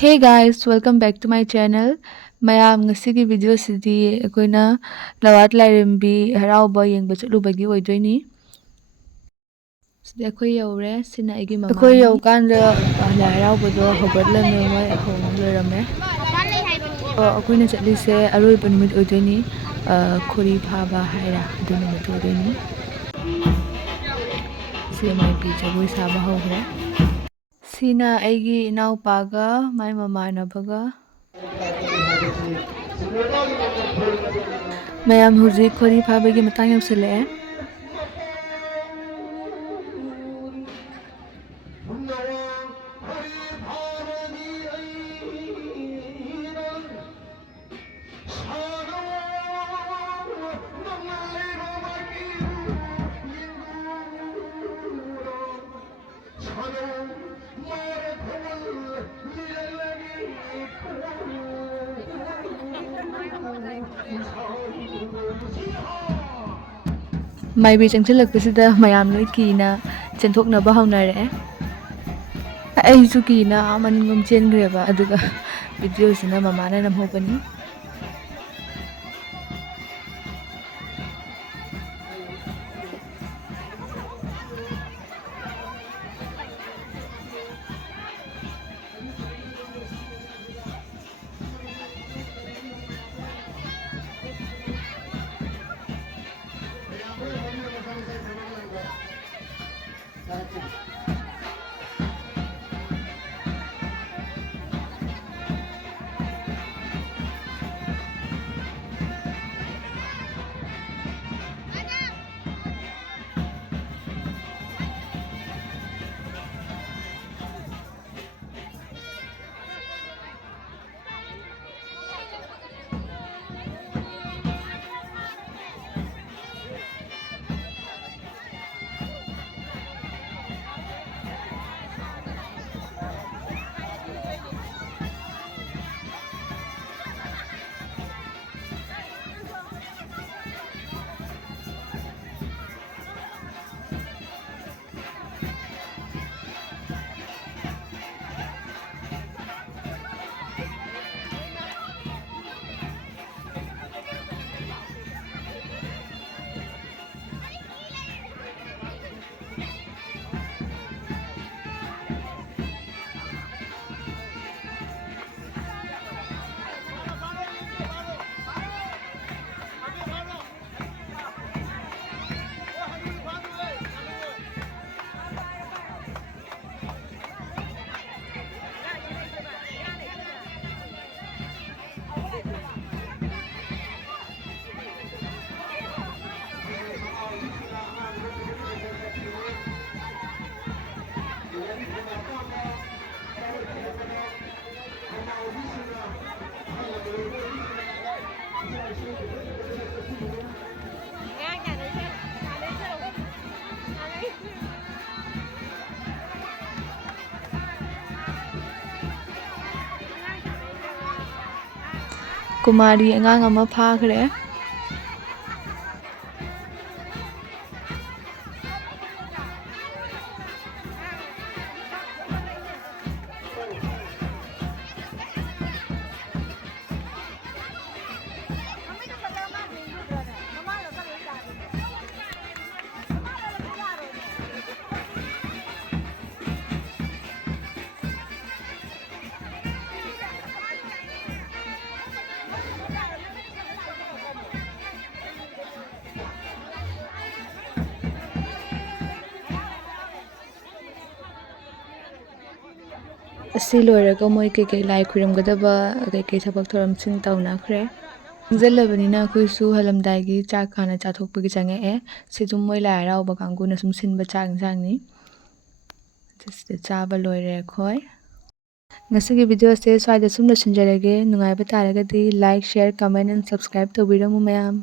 Hey guys, welcome back to my channel. ꯃꯌꯥꯝ ꯉꯁꯤꯒꯤ ꯚꯤꯗꯤꯑꯣꯁꯤꯗꯤ ꯑꯩꯈꯣꯏꯅ ꯂꯋꯥꯠ ꯂꯥꯏꯔꯦꯝꯕꯤ ꯍꯔꯥꯎꯕ ꯌꯦꯡꯕ ꯆꯠꯂꯨꯕꯒꯤ ꯑꯣꯏꯗꯣꯏꯅꯤ꯫ ꯁꯤꯗꯤ ꯑꯩꯈꯣꯏ ꯌꯧꯔꯦ, ꯁꯤꯅ ꯑꯩꯒꯤ ꯃꯃꯥꯅꯤ꯫ ꯑꯩꯈꯣꯏ ꯌꯧꯀꯥꯟꯗ ꯂꯥꯏ ꯍꯔꯥꯎꯕꯗꯣ ꯍꯧꯒꯠꯂꯝꯃꯦ, ꯃꯣꯏ ꯂꯣꯏꯔꯝꯃꯦ꯫ ꯑꯩꯈꯣꯏꯅ ꯆꯠꯂꯤꯁꯦ ꯑꯔꯣꯏꯕ ꯅꯨꯃꯤꯠ ꯑꯣꯏꯗꯣꯏꯅꯤ, ꯈꯣꯔꯤ ꯐꯥꯕ ꯍꯥꯏꯔ ꯑꯗꯨ ꯅꯨꯃꯤꯠꯇꯨ ꯑꯣꯏꯗꯣꯏꯅꯤ꯫ ꯁꯤ ꯃꯥꯏꯕꯤ ꯖꯒꯣꯏ ꯁꯥꯕ ꯍꯧꯈ꯭ꯔꯦ꯫ ꯁꯤꯅ ꯑꯩꯒꯤ ꯏꯅꯥꯎꯄꯥꯒ ꯃꯥꯏ ꯃꯃꯥꯟꯅꯕꯒ ꯃꯌꯥꯝ ꯍꯧꯖꯤꯛ ꯈꯣꯔꯤ ꯐꯥꯕꯒꯤ ꯃꯇꯥꯡ ꯌꯧꯁꯤꯜꯂꯛꯑꯦ꯫ ꯃꯥꯏꯕꯤ ꯆꯪꯁꯤꯜꯂꯛꯄꯁꯤꯗ ꯃꯌꯥꯝ ꯂꯣꯏ ꯀꯤꯅ ꯆꯦꯟꯊꯣꯛꯅꯕ ꯍꯧꯅꯔꯛꯑꯦ꯫ ꯑꯩꯁꯨ ꯀꯤꯅ ꯃꯅꯤꯡꯂꯣꯝ ꯆꯦꯟꯈ꯭ꯔꯦꯕ, ꯑꯗꯨꯒ ꯚꯤꯗꯤꯑꯣꯁꯤꯅ ꯃꯃꯥꯅ ꯅꯝꯍꯧꯕꯅꯤ꯫ ꯀꯨꯃꯥꯔꯤ ꯑꯉꯥꯡ ꯑꯃ ꯐꯥꯈ꯭ꯔꯦ꯫ ꯑꯁꯤ ꯂꯣꯏꯔꯒ ꯃꯣꯏ ꯀꯩꯀꯩ ꯂꯥꯏ ꯈꯨꯔꯨꯝꯒꯗꯕ ꯀꯩꯀꯩ ꯊꯕꯛ ꯊꯧꯔꯝꯁꯤꯡ ꯇꯧꯅꯈ꯭ꯔꯦ꯫ ꯆꯪꯁꯤꯜꯂꯕꯅꯤꯅ ꯑꯩꯈꯣꯏꯁꯨ ꯍꯜꯂꯝꯗꯥꯏꯒꯤ ꯆꯥꯛ ꯍꯥꯟꯅ ꯆꯥꯊꯣꯛꯄꯒꯤ ꯆꯪꯉꯛꯑꯦ꯫ ꯁꯤ ꯑꯗꯨꯝ ꯃꯣꯏ ꯂꯥꯏ ꯍꯔꯥꯎꯕ ꯀꯥꯡꯕꯨꯅ ꯁꯨꯝ ꯁꯤꯟꯕ ꯆꯥꯛ ꯏꯟꯁꯥꯡꯅꯤ꯫ ꯁꯤꯗ ꯆꯥꯕ ꯂꯣꯏꯔꯦ ꯑꯩꯈꯣꯏ꯫ ꯉꯁꯤꯒꯤ ꯚꯤꯗꯤꯑꯣꯁꯦ ꯁ꯭ꯋꯥꯏꯗ ꯁꯨꯝ ꯂꯣꯏꯁꯤꯟꯖꯔꯒꯦ꯫ ꯅꯨꯡꯉꯥꯏꯕ ꯇꯥꯔꯒꯗꯤ ꯂꯥꯏꯛ, ꯁꯤꯌꯔ, ꯀꯃꯦꯟ ꯑꯦꯟ ꯁꯕꯁꯀ꯭ꯔꯥꯏꯕ ꯇꯧꯕꯤꯔꯝꯃꯨ ꯃꯌꯥꯝ꯫